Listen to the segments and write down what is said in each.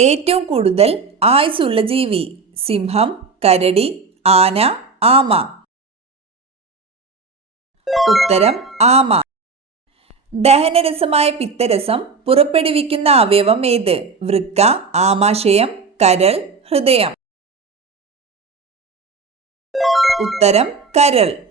ഏറ്റവും കൂടുതൽ ആയുസ്സുള്ള ജീവി? സിംഹം, കരടി, ആന, ആമ. ഉത്തരം ആമ. ദഹനരസമായ പിത്തരസം പുറപ്പെടുവിക്കുന്ന അവയവം ഏത്? വൃക്ക, ആമാശയം, കരൾ, ഹൃദയം. ഉത്തരം കരൾ.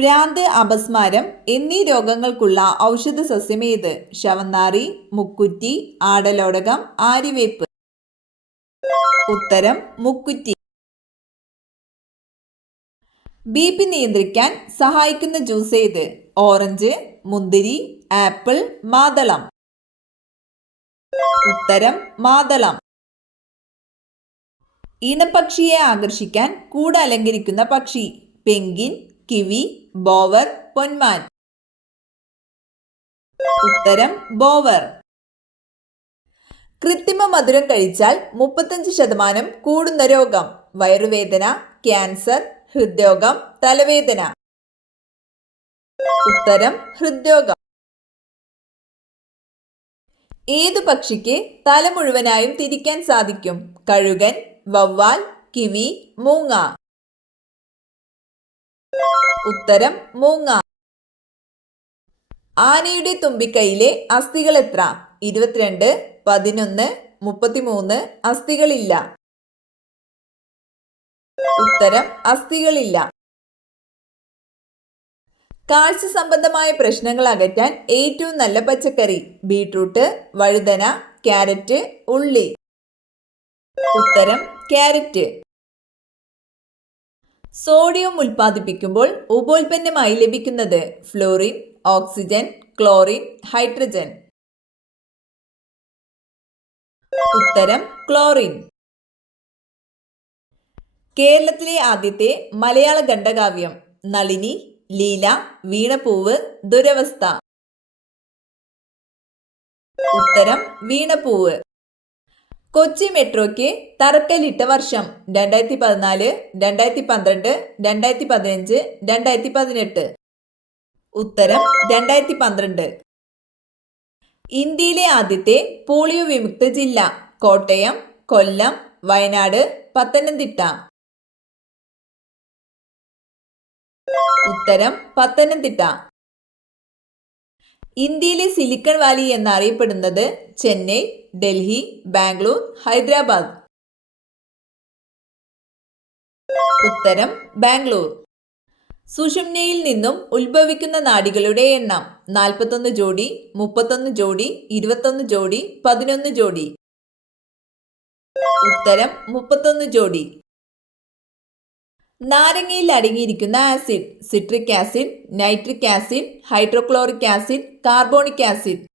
ഭ്രാന്ത്, അപസ്മാരം എന്നീ രോഗങ്ങൾക്കുള്ള ഔഷധ സസ്യം ഏത്? ശവന്നാറി, മുക്കുറ്റി, ആടലോടകം, ആര്യവേപ്പ്. ഉത്തരം മുക്കുറ്റി. ബി.പി നിയന്ത്രിക്കാൻ സഹായിക്കുന്ന ജ്യൂസ് ഏത്? ഓറഞ്ച്, മുന്തിരി, ആപ്പിൾ, മാതളം. ഉത്തരം മാതളം. ഇണപക്ഷിയെ ആകർഷിക്കാൻ കൂട് അലങ്കരിക്കുന്ന പക്ഷി? പെൻഗ്വിൻ, കിവി, ബോവർ, പൊന്മാൻ. ഉത്തരം ബോവർ. കൃത്രിമ മധുരം കഴിച്ചാൽ 35% കൂടുന്ന രോഗം? വയറുവേദന, ക്യാൻസർ, ഹൃദ്രോഗം, തലവേദന. ഉത്തരം ഹൃദ്രോഗം. ഏതു പക്ഷിക്ക് തല മുഴുവനായും തിരിക്കാൻ സാധിക്കും? കഴുകൻ, വവ്വാൽ, കിവി, മൂങ്ങ. ഉത്തരം മൂങ്ങ. ആനയുടെ തുമ്പിക്കൈയിലെ അസ്ഥികൾ എത്ര? 22, 11, 33. അസ്ഥികളില്ല. ഉത്തരം അസ്ഥികളില്ല. കാഴ്ച സംബന്ധമായ പ്രശ്നങ്ങൾ അകറ്റാൻ ഏറ്റവും നല്ല പച്ചക്കറി? ബീട്രൂട്ട്, വഴുതന, ക്യാരറ്റ്, ഉള്ളി. ഉത്തരം ക്യാരറ്റ്. സോഡിയം ഉൽപ്പാദിപ്പിക്കുമ്പോൾ ഉപോൽപ്പന്നമായി ലഭിക്കുന്നത്? Florin, oxygen, chlorine, hydrogen. ഉത്തരം ക്ലോറിൻ. കേരളത്തിലെ ആദ്യത്തെ മലയാള ഖണ്ഡകാവ്യം? നളിനി, ലീല, വീണപൂവ്, ദുരവസ്ഥ. ഉത്തരം വീണപൂവ്. കൊച്ചി മെട്രോയ്ക്ക് തറക്കല്ലിട്ട വർഷം? 2014, 2012, 2015, 2018. ഉത്തരം 2012. ഇന്ത്യയിലെ ആദ്യത്തെ പോളിയോ വിമുക്ത ജില്ല? കോട്ടയം, കൊല്ലം, വയനാട്, പത്തനംതിട്ട. ഉത്തരം പത്തനംതിട്ട. ഇന്ത്യയിലെ സിലിക്കൺ വാലി എന്നറിയപ്പെടുന്നത്? ചെന്നൈ, ഡൽഹി, ബാംഗ്ലൂർ, ഹൈദരാബാദ്. ഉത്തരം ബാംഗ്ലൂർ. സുഷുമ്നയിൽ നിന്നും ഉത്ഭവിക്കുന്ന നാഡികളുടെ എണ്ണം? 41 ജോഡി, 31 ജോഡി, 21 ജോഡി, 11 ജോഡി. ഉത്തരം 31 ജോഡി. നാരങ്ങയിൽ അടങ്ങിയിരിക്കുന്ന acid? Citric acid, nitric acid, hydrochloric acid, carbonic acid.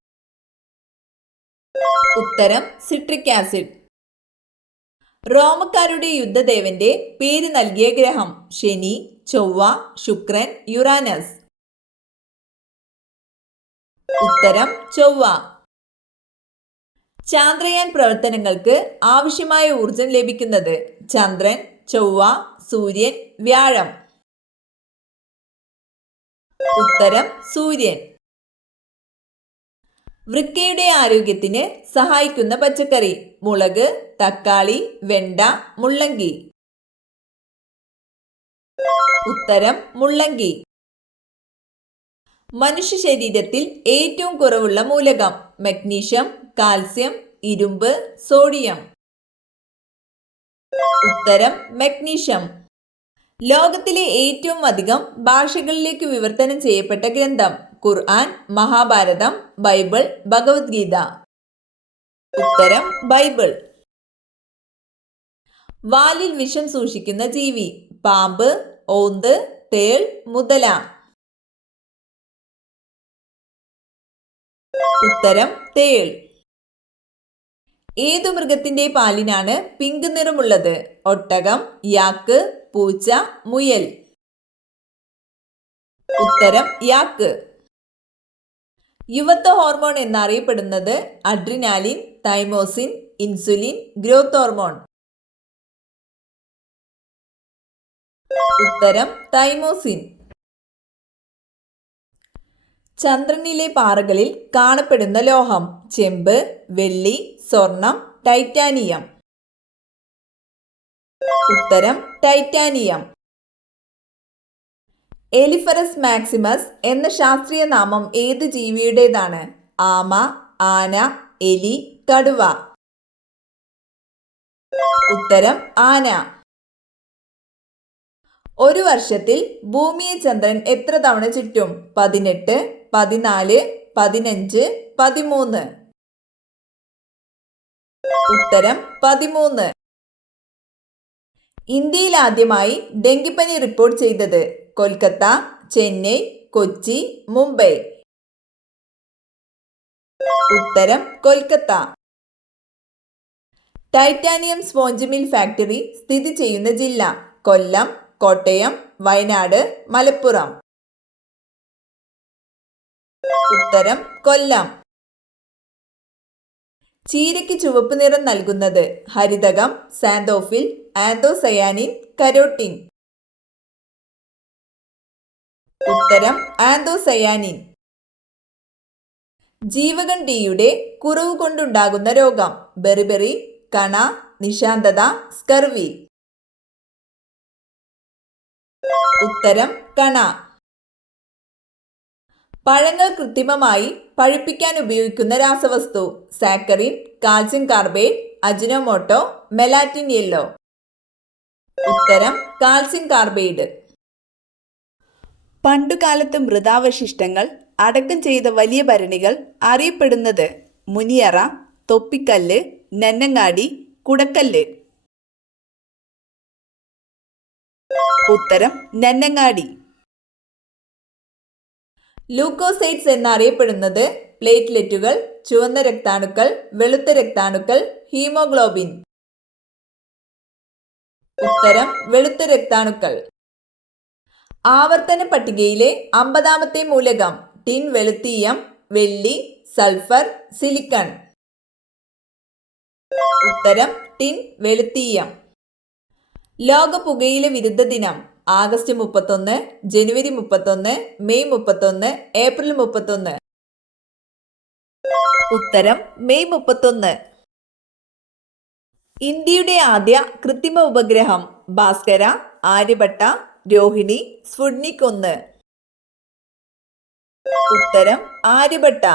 ഉത്തരം സിട്രിക് ആസിഡ്. റോമക്കാരുടെ യുദ്ധദേവന്റെ പേര് നൽകിയ ഗ്രഹം? ശനി, ചൊവ്വ, ശുക്രൻ, യുറാനസ്. ഉത്തരം ചൊവ്വ. ചാന്ദ്രയാൻ പ്രവർത്തനങ്ങൾക്ക് ആവശ്യമായ ഊർജം ലഭിക്കുന്നത്? ചന്ദ്രൻ, ചൊവ്വ, സൂര്യൻ, വ്യാഴം. ഉത്തരം സൂര്യൻ. വൃക്കയുടെ ആരോഗ്യത്തിന് സഹായിക്കുന്ന പച്ചക്കറി? മുളക്, തക്കാളി, വെണ്ട, മുള്ളങ്കി. ഉത്തരം മുള്ളങ്കി. മനുഷ്യ ശരീരത്തിൽ ഏറ്റവും കുറവുള്ള മൂലകം? മഗ്നീഷ്യം, കാൽസ്യം, ഇരുമ്പ്, സോഡിയം. ഉത്തരം മഗ്നീഷ്യം. ലോകത്തിലെ ഏറ്റവും അധികം ഭാഷകളിലേക്ക് വിവർത്തനം ചെയ്യപ്പെട്ട ഗ്രന്ഥം? ഖുർആൻ, മഹാഭാരതം, ബൈബിൾ, ഭഗവത്ഗീത. ഉത്തരം ബൈബിൾ. വാലിൽ വിഷം സൂക്ഷിക്കുന്ന ജീവി? പാമ്പ്, ഓന്ത്, തേൾ, മുതല. ഉത്തരം തേൾ. ഏതു മൃഗത്തിന്റെ പാലിനാണ് പിങ്ക് നിറമുള്ളത്? ഒട്ടകം, യാക്ക്, പൂച്ച, മുയൽ. ഉത്തരം യാക്ക്. യുവത്വ ഹോർമോൺ എന്നറിയപ്പെടുന്നത്? Adrenaline, thymosin, insulin, growth hormone. ഉത്തരം തൈമോസിൻ. ചന്ദ്രനിലെ പാറകളിൽ കാണപ്പെടുന്ന ലോഹം ചെമ്പ്, വെള്ളി, സ്വർണം, ടൈറ്റാനിയം. ഉത്തരം ടൈറ്റാനിയം. എലിഫറസ് മാക്സിമസ് എന്ന ശാസ്ത്രീയ നാമം ഏത് ജീവിയുടേതാണ്? ആമ, ആന, എലി, കടുവ. ഉത്തരം ആന. ഒരു വർഷത്തിൽ ഭൂമിയെ ചന്ദ്രൻ എത്ര തവണ ചുറ്റും? 18, 14, 15, 13. ഉത്തരം 13. ഇന്ത്യയിൽ ആദ്യമായി ഡെങ്കിപ്പനി റിപ്പോർട്ട് ചെയ്തത്? കൊൽക്കത്ത, ചെന്നൈ, കൊച്ചി, മുംബൈ. ഉത്തരം Kolkata. Titanium sponge mill factory സ്ഥിതി ചെയ്യുന്ന ജില്ല? കൊല്ലം, കോട്ടയം, വയനാട്, മലപ്പുറം. ഉത്തരം കൊല്ലം. ചീരയ്ക്ക് ചുവപ്പ് നിറം നൽകുന്നത്? ഹരിതകം, സാന്തോഫിൽ, ആന്തോസയാനിൻ, കരോട്ടിൻ. ഉത്തരം ആന്തോസയാനിൻ. ജീവകൺ ഡിയുടെ കുറവ് കൊണ്ടുണ്ടാകുന്ന രോഗം? ബെറിബെറി, കണ, നിശാന്തത, സ്കർവി. ഉത്തരം കണ. പഴങ്ങൾ കൃത്രിമമായി പഴുപ്പിക്കാൻ ഉപയോഗിക്കുന്ന രാസവസ്തു? Saccharin, calcium carbide, Ajinomoto, metanil yellow. ഉത്തരം കാൽസ്യം കാർബൈഡ്. പണ്ടുകാലത്ത് മൃതാവശിഷ്ടങ്ങൾ അടക്കം ചെയ്ത വലിയ ഭരണികൾ അറിയപ്പെടുന്നത്? മുനിയറ, തൊപ്പിക്കല്ല്, നന്നങ്ങാടി, കുടക്കല്ല്. ഉത്തരം നന്നങ്ങാടി. ലൂക്കോസൈറ്റ്സ് എന്നറിയപ്പെടുന്നത്? പ്ലേറ്റ്ലെറ്റുകൾ, ചുവന്ന രക്താണുക്കൾ, വെളുത്ത രക്താണുക്കൾ, ഹീമോഗ്ലോബിൻ. ഉത്തരം വെളുത്ത രക്താണുക്കൾ. ആവർത്തന പട്ടികയിലെ 50-ാമത്തെ മൂലകം? ടിൻ, വെളുത്തീയം, വെള്ളി, സൾഫർ, സിലിക്കൺ. ഉത്തരം ടിൻ, വെളുത്തീയം. ലോക പുകയില വിരുദ്ധ ദിനം? ആഗസ്റ്റ് 31, ജനുവരി 31, മെയ് 31, ഏപ്രിൽ 31. ഉത്തരം മെയ് 31. ഇന്ത്യയുടെ ആദ്യ കൃത്രിമ ഉപഗ്രഹം? ഭാസ്കര, ആര്യഭട്ട, രോഹിണി, സ്പുട്നിക് 1. ഉത്തരം ആര്യഭട്ട.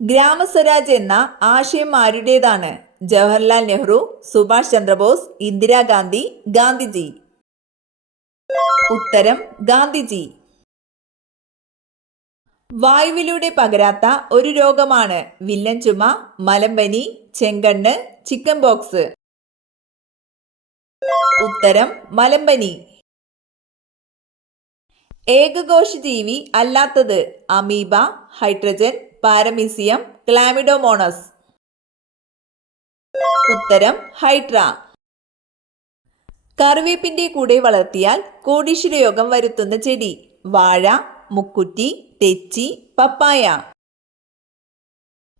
ഗ്രാമസ്വരാജ് എന്ന ആശയം ആരുടേതാണ്? ജവഹർലാൽ നെഹ്റു, സുഭാഷ് ചന്ദ്രബോസ്, ഇന്ദിരാഗാന്ധി, ഗാന്ധിജി. ഉത്തരം ഗാന്ധിജി. വായുവിലൂടെ പകരാത്ത ഒരു രോഗമാണ്? വില്ലൻ ചുമ, മലമ്പനി, ചെങ്കണ്ണ്, ചിക്കൻ പോക്സ്. ഉത്തരം മലമ്പനി. ഏകകോശജീവി അല്ലാത്തത്? Amoeba, hydrogen, paramecium, chlamydomonas. ഉത്തരം ഹൈഡ്ര. കറിവേപ്പിന്റെ കൂടെ വളർത്തിയാൽ കോടീശ്വരയോഗം വരുത്തുന്ന ചെടി? വാഴ, മുക്കുറ്റി, തെച്ചി, പപ്പായ.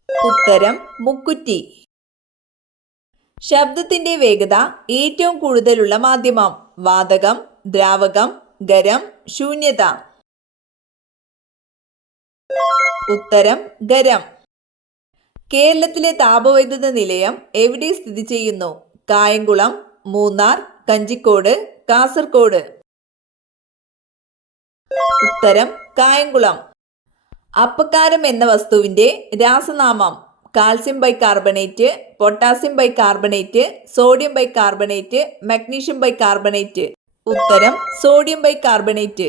ഉത്തരം മുക്കുറ്റി. ശബ്ദത്തിന്റെ വേഗത ഏറ്റവും കൂടുതലുള്ള മാധ്യമം? വാതകം, ദ്രാവകം, ഖരം, ശൂന്യത. ഉത്തരം ഖരം. കേരളത്തിലെ താപവൈദ്യുത നിലയം എവിടെ സ്ഥിതി ചെയ്യുന്നു? കായംകുളം, മൂന്നാർ, കഞ്ചിക്കോട്, കാസർഗോഡ്. ഉത്തരം കായംകുളം. അപ്പക്കാരം എന്ന വസ്തുവിന്റെ രാസനാമം? Calcium bicarbonate, potassium bicarbonate, sodium bicarbonate, magnesium bicarbonate. ഉത്തരം സോഡിയം ബൈകാർബണേറ്റ്.